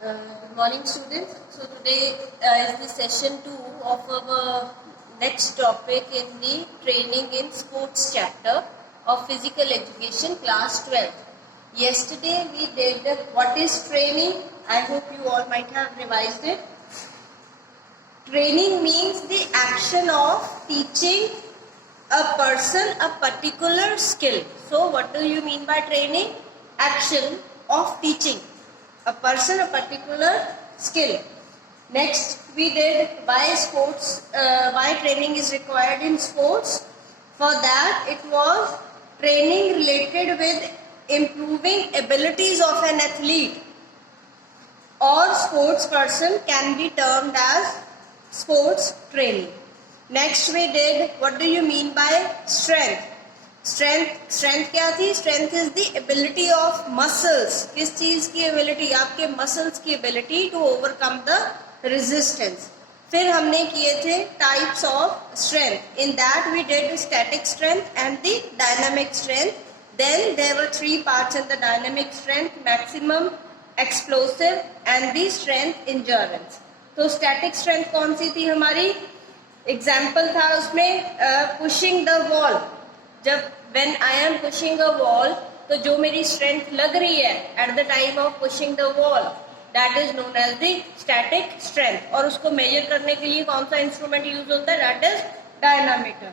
Good morning, students. So today is the session 2 of our next topic in the training in sports chapter of physical education, class 12. Yesterday we did what is training. I hope you all might have revised it. Training means the action of teaching a person a particular skill. So what do you mean by training? Action of teaching a person a particular skill. Next we did why training is required in sports. For that it was training related with improving abilities of an athlete or sports person can be termed as sports training. Next we did what do you mean by strength. Strength क्या थी? Strength is the ability of muscles. किस चीज की ability? आपके muscles की ability to overcome the resistance. फिर हमने किए थे types of strength. In that we did static strength and the dynamic strength. Then there were 3 parts in the dynamic strength: maximum, explosive and the strength endurance. तो static strength कौन सी थी हमारी? Example था उसमें पुशिंग द वॉल. जब when I am pushing a wall, तो जो मेरी strength लग रही है at the time of pushing the wall, that is known as the static strength. और उसको measure करने के लिए कौन सा instrument use होता है? That is dynamometer.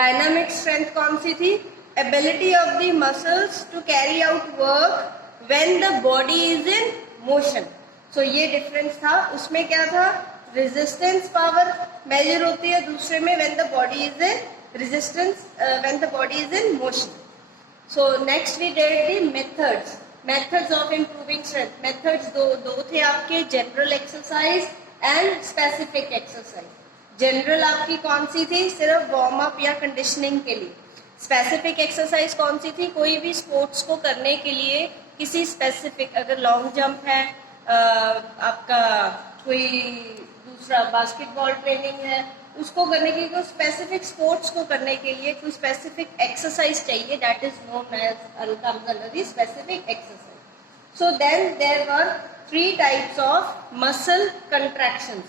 Dynamic strength कौन सी थी? Ability of the muscles to carry out work when the body is in motion. So ये difference था. उसमें क्या था? Resistance power measure होती है दूसरे में when the body is in resistance when the body is in motion. So next we did the methods of improving strength. Methods दो थे आपके, general exercise and specific exercise. general आपकी कौन सी थी? सिर्फ वार्म अप या कंडीशनिंग के लिए. specific exercise कौन सी थी? कोई भी स्पोर्ट्स को करने के लिए किसी स्पेसिफिक, अगर लॉन्ग जंप है, आपका कोई दूसरा बास्केटबॉल ट्रेनिंग है, उसको करने के लिए, तो स्पेसिफिक स्पोर्ट्स को करने के लिए कोई स्पेसिफिक एक्सरसाइज चाहिए. That is known as comes under the specific exercise. So then there were 3 types of muscle contractions.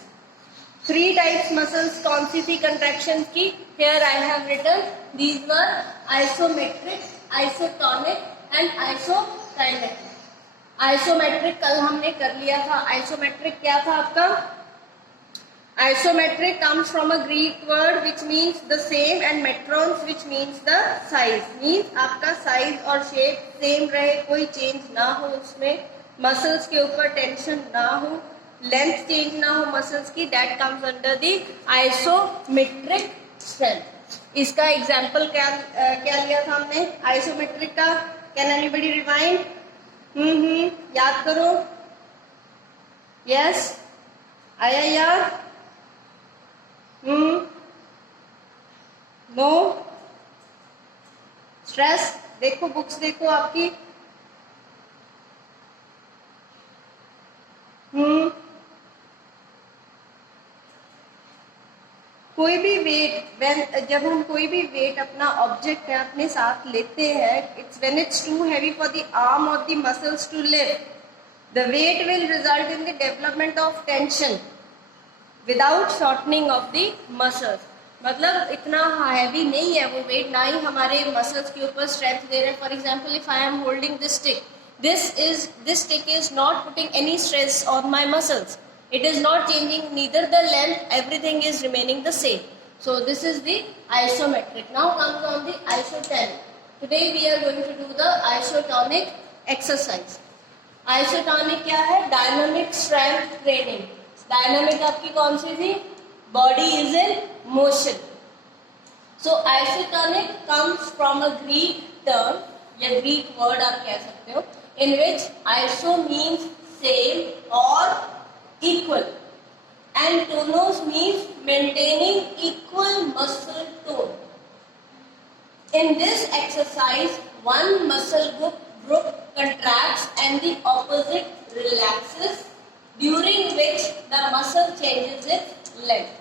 3 types muscles कौन सी थी कंट्रैक्शंस की? Here I have written these were isometric, isotonic and isokinetic. Isometric कल हमने कर लिया था. Isometric क्या था आपका? Isometric comes from a Greek word which means the same and metrons which means the size. Means आपका size और shape same रहे, कोई change ना हो उसमें, muscles के ऊपर tension ना हो, length change ना हो muscles की. That comes under the isometric strength. इसका example क्या लिया था हमने isometric का? Can anybody rewind? याद करो. Yes? आया याद? No stress. देखो बुक्स देखो आपकी. कोई भी वेट, जब हम कोई भी वेट अपना ऑब्जेक्ट है अपने साथ लेते हैं, it's when it's too heavy for the arm और the muscles to lift, the weight will result in the development of tension without shortening of the muscles. मतलब इतना हैवी नहीं है वो वेट, ना ही हमारे मसल्स के ऊपर स्ट्रेंथ दे रहे हैं. For example if I am holding this stick, this stick is not putting any stress on my muscles. It is not changing neither the length, everything is remaining the same. So this is the isometric. Now comes on the isotonic. Today we are going to do the isotonic exercise. Isotonic क्या है? Dynamic strength training. Dynamic आपकी कौन सी थी? Body is in motion. So isotonic comes from a Greek term या Greek word आप कह सकते हो, in which iso means same और equal and tonos means maintaining equal muscle tone. In this exercise one muscle group contracts and the opposite relaxes, during which the muscle changes its length.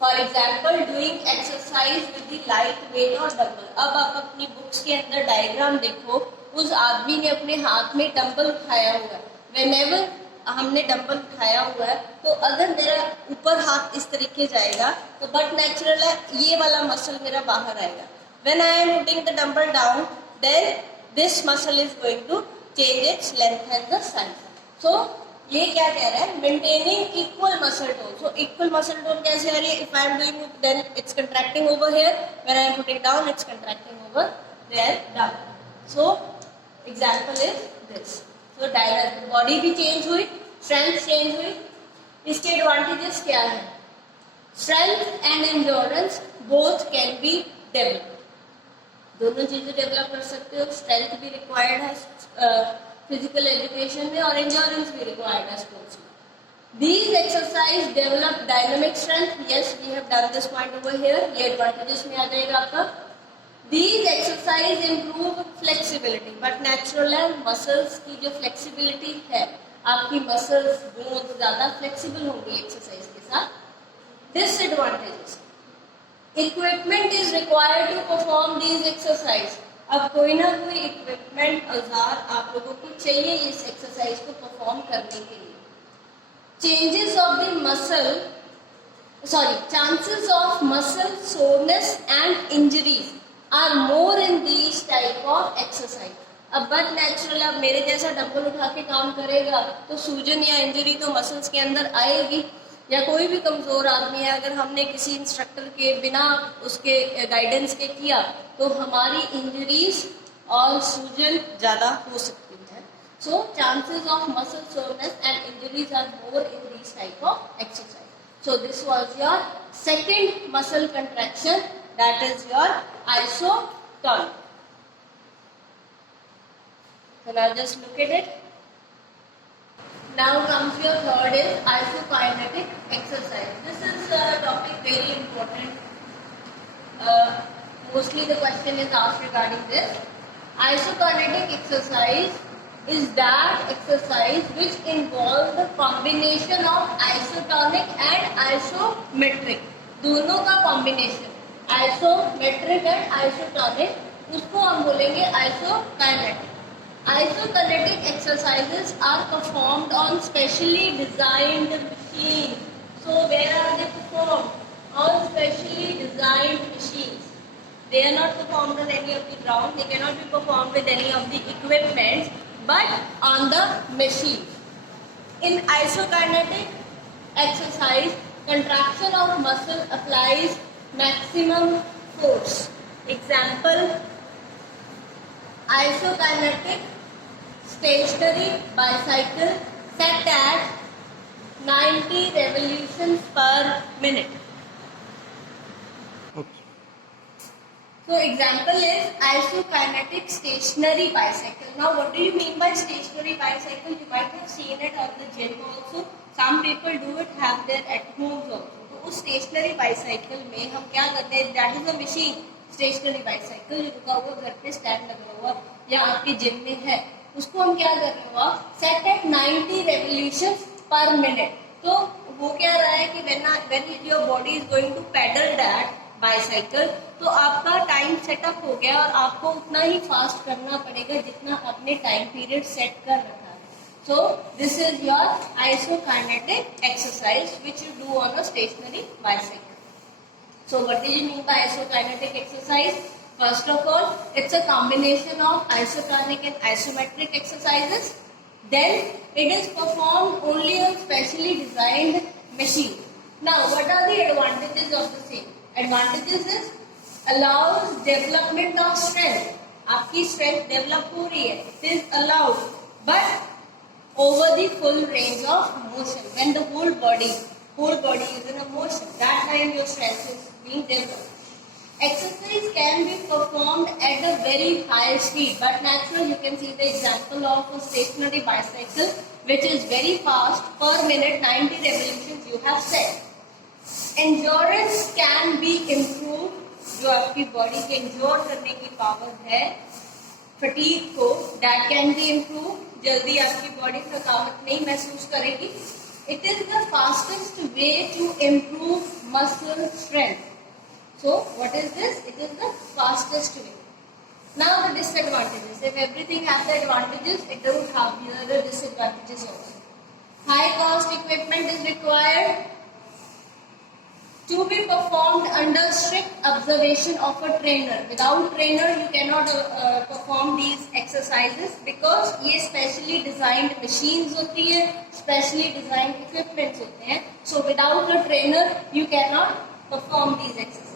For example, doing exercise with the light weight or dumbbell. अब आप अपनी books के अंदर diagram देखो, उस आदमी ने अपने हाथ में डंबल उठाया हुआ है. whenever हमने डंबल उठाया हुआ है तो अगर मेरा ऊपर हाथ इस तरीके जाएगा तो बट नेचुरल है ये वाला मसल मेरा बाहर आएगा. When I am putting the dumbbell down, then this muscle is going to change its length and the size. So ये क्या कह रहा है, maintaining equal muscle tone. So equal muscle tone कैसे आ रही है? If I am doing then it's contracting over here, when I am putting down it's contracting over there down. So example is this. So dynamic body भी change हुई, strength change हुई. इसके advantages क्या है? Strength and endurance both can be develop. दोनों चीजें develop कर सकते हो. स्ट्रेंथ भी रिक्वायर्ड है फिजिकल एजुकेशन में और एंड्योरेंस भी रिक्वायर्ड है स्पोर्ट्स में. These exercise develop dynamic strength. Yes, we have done this point over here. ये एडवांटेजेस में आ जाएगा आपका. These exercise improve flexibility, but natural है मसल्स की जो फ्लेक्सिबिलिटी है, आपकी मसल्स बोन्स ज्यादा फ्लेक्सिबल होंगी एक्सरसाइज के साथ. Disadvantages: equipment is required to perform these exercise. अब कोई ना कोई इक्विपमेंट औजार आप लोगों को चाहिए इस एक्सरसाइज को परफॉर्म करने के लिए. Changes of the muscle chances of muscle soreness and injuries are more in these type of exercise. अब बट नेचुरल, अब मेरे जैसा डंबल उठा के काम करेगा तो सूजन या इंजरी तो मसल्स के अंदर आएगी. या कोई भी कमजोर आदमी है, अगर हमने किसी इंस्ट्रक्टर के बिना उसके गाइडेंस के किया तो हमारी इंजरीज और सूजन ज्यादा हो सकती है. So chances of muscle soreness and injuries are more in this type of exercise. So this was your second muscle contraction, that is your isotonic. So now just look at it. Now comes your third is isokinetic exercise. This is a topic very important. Mostly the question is asked regarding this. Isokinetic exercise is that exercise which involves the combination of isotonic and isometric. दोनों का combination. Isometric and isotonic, उसको हम बोलेंगे isokinetic. Isokinetic exercises are performed on specially designed machines. So where are they performed? On specially designed machines. They are not performed on any of the ground. They cannot be performed with any of the equipment, but on the machine. In isokinetic exercise, contraction of muscle applies maximum force. Example: isokinetic stationary bicycle set at 90 revolutions per minute. Okay. So example is isokinetic stationary bicycle. Now what do you mean by stationary bicycle? You might have seen it on the gym also. Some people do it, have their at homes also. तो उस stationary bicycle में हम क्या करते हैं? That is a machine. Stationary bicycle जो रुका हुआ घर पे स्टैंड लगा हुआ या आपके जिम में है, उसको हम क्या कर रहे हो? Set at 90 revolution per minute. तो वो क्या रहा है कि when your body is going to pedal that bicycle, तो आपका टाइम सेटअप हो गया और आपको उतना ही फास्ट करना पड़ेगा जितना आपने टाइम पीरियड सेट कर रखा है. So this is your isokinetic exercise which you do on a stationary bicycle. So what do you mean by isokinetic exercise? First of all, it's a combination of isotonic and isometric exercises. Then it is performed only on specially designed machine. Now what are the advantages of the same? Advantages is allows development of strength. आपकी strength develop हो रही है. It is allowed, but over the full range of motion. When the whole body is in a motion, that time your strength is being developed. Exercise can be performed at a very high speed, but naturally you can see the example of a stationary bicycle which is very fast, per minute 90 revolutions you have set. Endurance can be improved, जो आपकी body के injure करने की power है, fatigue को, that can be improved. जल्दी आपकी body थकावट नहीं महसूस करेगी. It is the fastest way to improve muscle strength. So what is this? It is the fastest way. Now the disadvantages. If everything has the advantages, it doesn't have the other disadvantages also. High cost equipment is required to be performed under strict observation of a trainer. Without trainer, you cannot perform these exercises because ये specially designed machines होती है, specially designed equipments होते हैं. So without a trainer, you cannot perform these exercises.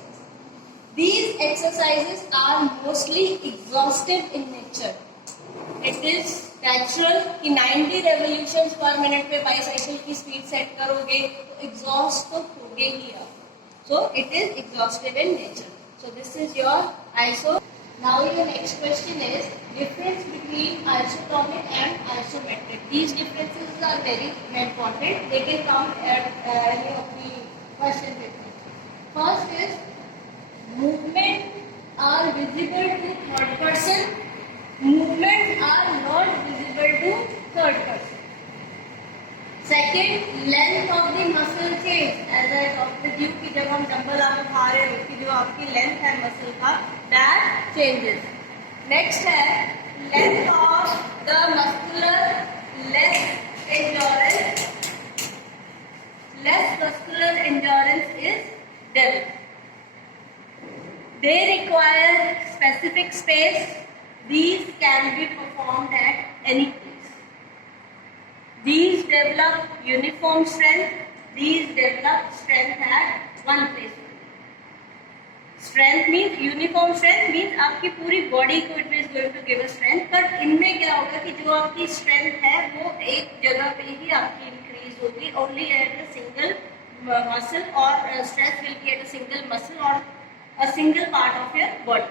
These exercises are mostly exhaustive in nature. It is natural कि 90 revolutions per minute पे bicycle की speed set करोगे तो exhaust तो होगे ही आप. So it is exhaustive in nature. So this is your iso. Now your next question is difference between isotonic and isometric. These differences are very important. They can come at any of the question paper. First is movement are visible to third person. Movement are not visible to third person. Second, length of the muscle change. As I talked with you कि जब हम dumbbell आप उठा रहे हो कि जो आपकी लेंथ है मसल का that changes. Next है length of the muscular endurance. Less muscular endurance is developed. They require specific space. These can be performed at any place. These develop uniform strength. These develop strength at one place. Strength means uniform strength means आपकी पूरी body को it is going to give a strength. But इनमें क्या होगा कि जो आपकी strength है वो एक जगह पे ही आपकी increase होगी. Only at a single muscle or stress will be at a single muscle or a single part of your body.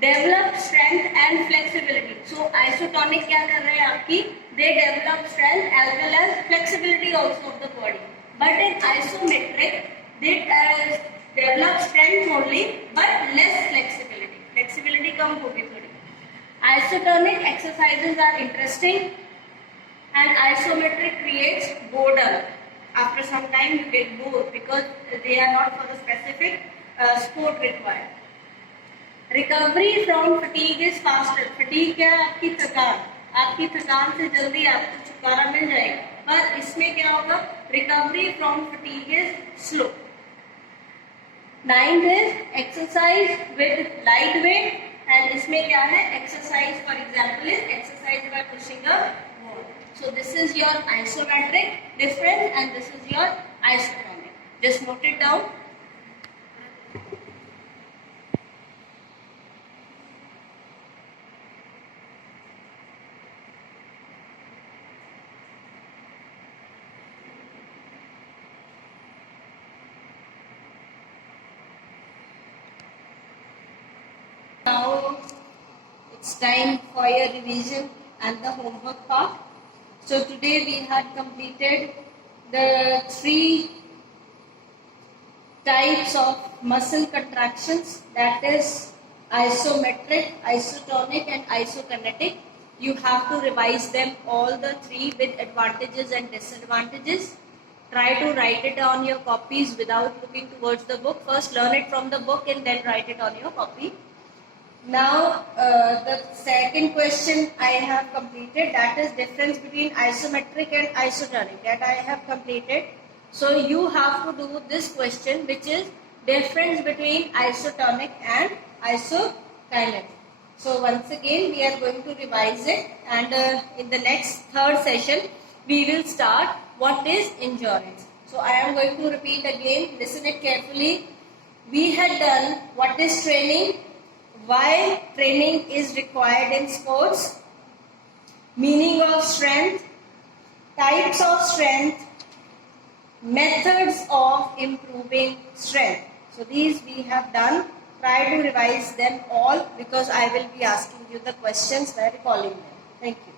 Develop strength and flexibility. So isotonic क्या कर रहे हैं आपकी? They develop strength as well as flexibility also of the body. But in isometric, they develop strength only but less flexibility. Flexibility कम होगी थोड़ी. Isotonic exercises are interesting and isometric creates boredom. After some time you get bored because they are not for the specific sport required. Recovery from fatigue is faster. Fatigue क्या है? आपकी थकान. आपकी थकान से जल्दी आपको छुटकारा मिल जाएगा. पर इसमें क्या होगा? Recovery from fatigue is slow. Ninth is exercise with light weight. And इसमें क्या है? Exercise for example is exercise by pushing a wall. So this is your isometric difference and this is your isotonic. Just note it down. Now it's time for your revision and the homework part. So today we had completed the 3 types of muscle contractions, that is isometric, isotonic and isokinetic. You have to revise them all the 3 with advantages and disadvantages. Try to write it on your copies without looking towards the book. First learn it from the book and then write it on your copy. Now the second question I have completed, that is difference between isometric and isotonic, that I have completed. So you have to do this question, which is difference between isotonic and isokinetic. So once again we are going to revise it, and in the next third session we will start what is endurance. So I am going to repeat again, listen it carefully. We had done what is training, why training is required in sports, meaning of strength, types of strength, methods of improving strength. So these we have done. Try to revise them all because I will be asking you the questions by recalling them. Thank you.